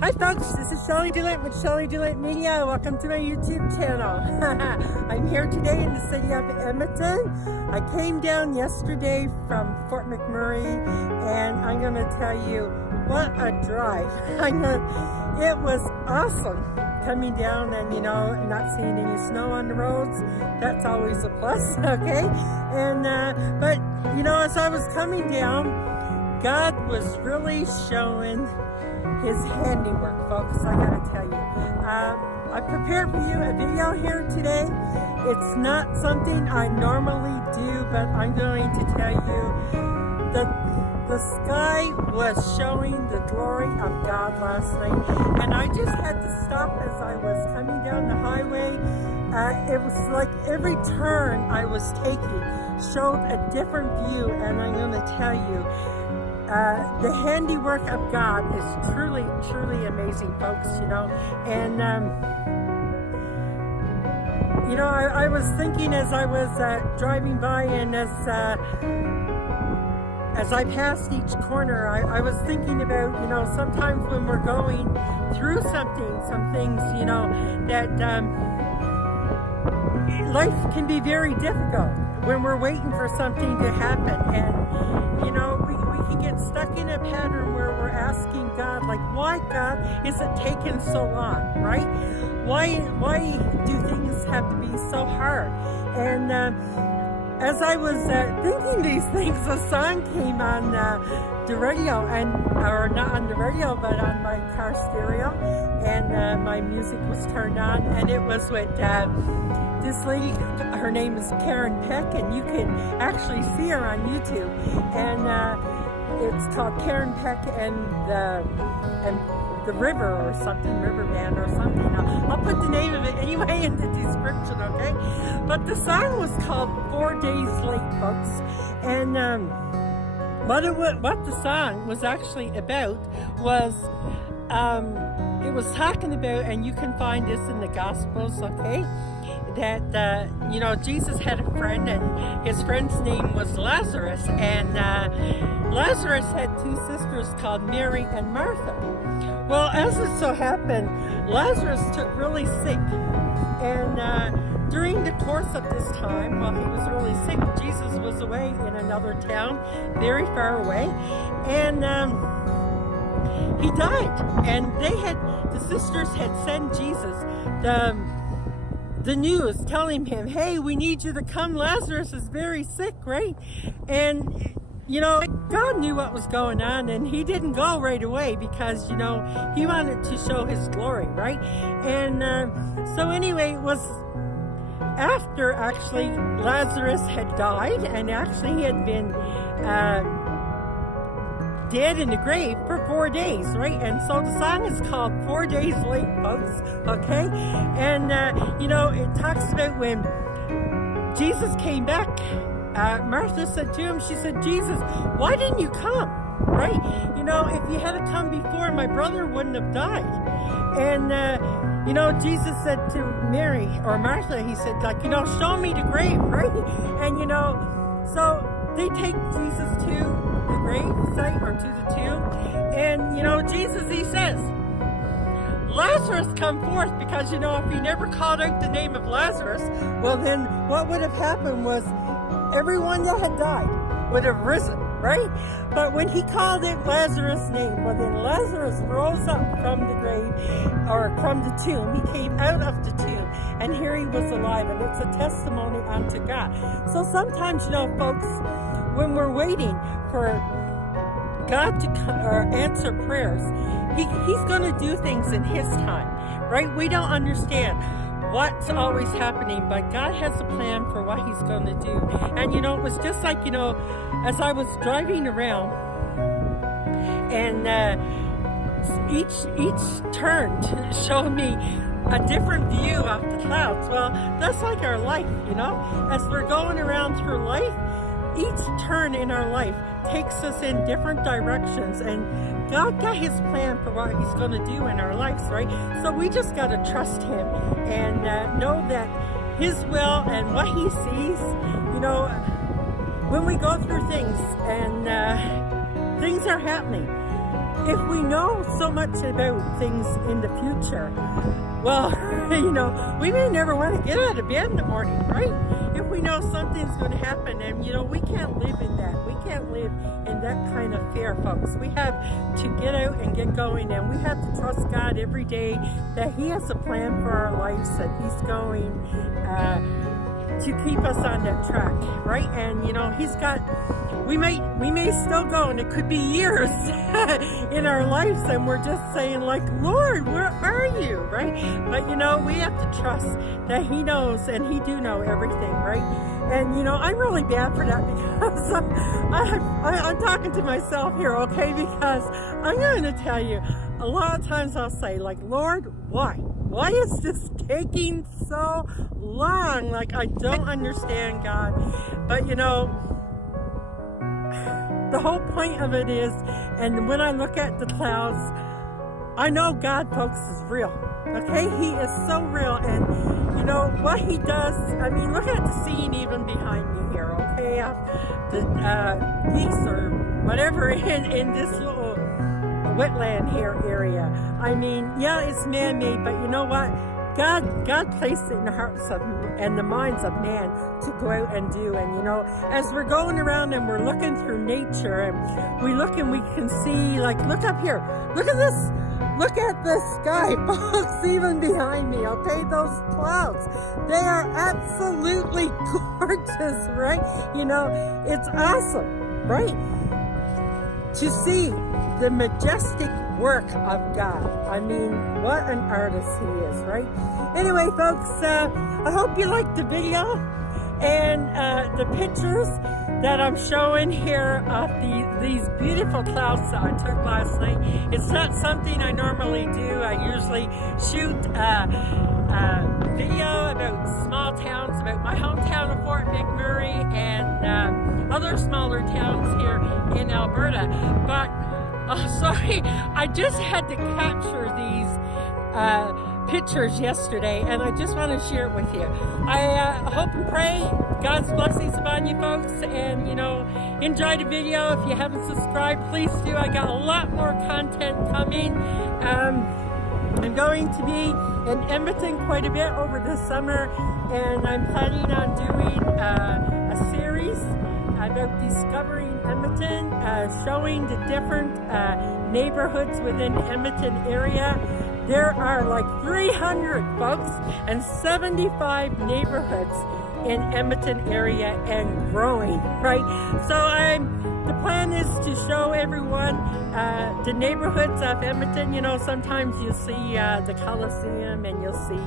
Hi folks, this is Shelley DeLint with Shelley DeLint Media. Welcome to my YouTube channel. I'm here today in the city of Edmonton. I came down yesterday from Fort McMurray and I'm going to tell you what a drive. It was awesome coming down and not seeing any snow on the roads. That's always a plus, okay? And but as I was coming down, God was really showing His handiwork, folks. I gotta tell you, I prepared for you a video here today. It's not something I normally do, but I'm going to tell you the sky was showing the glory of God last night, and I just had to stop as I was coming down the highway. It was like every turn I was taking showed a different view, and I'm going to tell you, the handiwork of God is truly, truly amazing, folks, and, I was thinking as I was driving by and as I passed each corner, I was thinking about, sometimes when we're going through some things, that life can be very difficult when we're waiting for something to happen, and, we can get stuck in a pattern where we're asking God, like, why, God, is it taking so long, right? Why do things have to be so hard? And as I was thinking these things, a song came on the radio, or not on the radio, but on my car stereo, and my music was turned on, and it was with this lady. Her name is Karen Peck, and you can actually see her on YouTube, and it's called Karen Peck and the River or something, Riverman or something. I'll put the name of it anyway in the description, okay? But the song was called 4 Days Late, folks. And what the song was actually about was, it was talking about, and you can find this in the Gospels, okay? That, Jesus had a friend, and his friend's name was Lazarus, and Lazarus had two sisters called Mary and Martha. Well, as it so happened, Lazarus took really sick, and during the course of this time, while he was really sick, Jesus was away in another town, very far away, and he died, and the sisters had sent Jesus the news telling him, hey, we need you to come, Lazarus is very sick, right? And God knew what was going on, and he didn't go right away because he wanted to show his glory, right? And so anyway, it was after actually Lazarus had died, and actually he had been dead in the grave for 4 days, right? And so the song is called 4 Days Late, folks, okay? And it talks about when Jesus came back, Martha said to him, she said, Jesus, why didn't you come, right? If you had come before, my brother wouldn't have died. And Jesus said to Mary, or Martha, he said, like, show me the grave, right? And so they take Jesus to the grave site, or to the tomb, and Jesus, he says, Lazarus, come forth, because if he never called out the name of Lazarus, well then what would have happened was everyone that had died would have risen, right? But when he called out Lazarus' name, well then Lazarus rose up from the grave, or from the tomb. He came out of the tomb, and here he was alive, and it's a testimony unto God. So sometimes, folks, when we're waiting for God to answer prayers, He's going to do things in His time, right? We don't understand what's always happening, but God has a plan for what He's going to do. And it was just like, as I was driving around, and each turn showed me a different view of the clouds. Well, that's like our life, as we're going around through life, each turn in our life takes us in different directions, and God got His plan for what He's going to do in our lives, right? So we just got to trust Him and know that His will and what He sees, when we go through things and things are happening, if we know so much about things in the future, well, you know, we may never want to get out of bed in the morning, right? If we know something's going to happen, and you know, we can't live in that. We can't live in that kind of fear, folks. We have to get out and get going, and we have to trust God every day that He has a plan for our lives, and He's going to keep us on that track, right? And you know, He's got, we may still go, and it could be years in our lives, and we're just saying like, Lord, where are you, right? But you know, we have to trust that He knows, and He do know everything, right? And you know, I'm really bad for that, because I'm talking to myself here, okay? Because I'm going to tell you, a lot of times I'll say like, Lord, why? Why is this taking so long? Like, I don't understand, God. But you know, the whole point of it is, and when I look at the clouds, I know God, folks, is real. Okay? He is so real. And you know, what He does, I mean, look at the scene even behind me here, okay? The geese or whatever in this little wetland here area. I mean, yeah, it's man-made, but you know what? God placed it in the hearts of and the minds of man to go out and do. And you know, as we're going around and we're looking through nature, and we look and we can see, like, look up here, look at this, look at the sky, folks, even behind me, okay? Those clouds, they are absolutely gorgeous, right? You know, it's awesome, right? To see the majestic work of God. I mean, what an artist He is, right? Anyway, folks, I hope you liked the video and the pictures that I'm showing here of these beautiful clouds that I took last night. It's not something I normally do. I usually shoot video about small towns, about my hometown of Fort McMurray and other smaller towns here in Alberta. But sorry, I just had to capture these pictures yesterday, and I just want to share it with you. I hope and pray God's blessings upon you folks, and you know, enjoy the video. If you haven't subscribed, please do. I got a lot more content coming. I'm going to be in Edmonton quite a bit over the summer, and I'm planning on doing a series about discovering Edmonton, showing the different neighborhoods within the Edmonton area. There are like 300, folks, and 75 neighborhoods in Edmonton area, and growing, right? So the plan is to show everyone the neighborhoods of Edmonton. You know, sometimes you'll see the Coliseum, and you'll see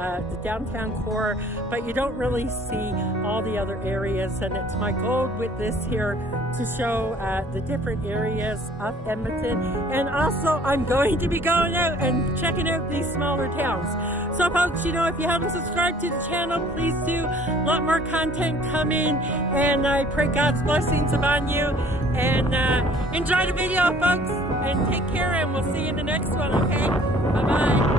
the downtown core, but you don't really see all the other areas. And it's my goal with this here to show the different areas of Edmonton. And also, I'm going to be going out and checking out these smaller towns. So folks, you know, if you haven't subscribed to the channel, please do. A lot more content coming, and I pray God's blessings upon you. And enjoy the video, folks, and take care, and we'll see you in the next one, okay? Bye-bye.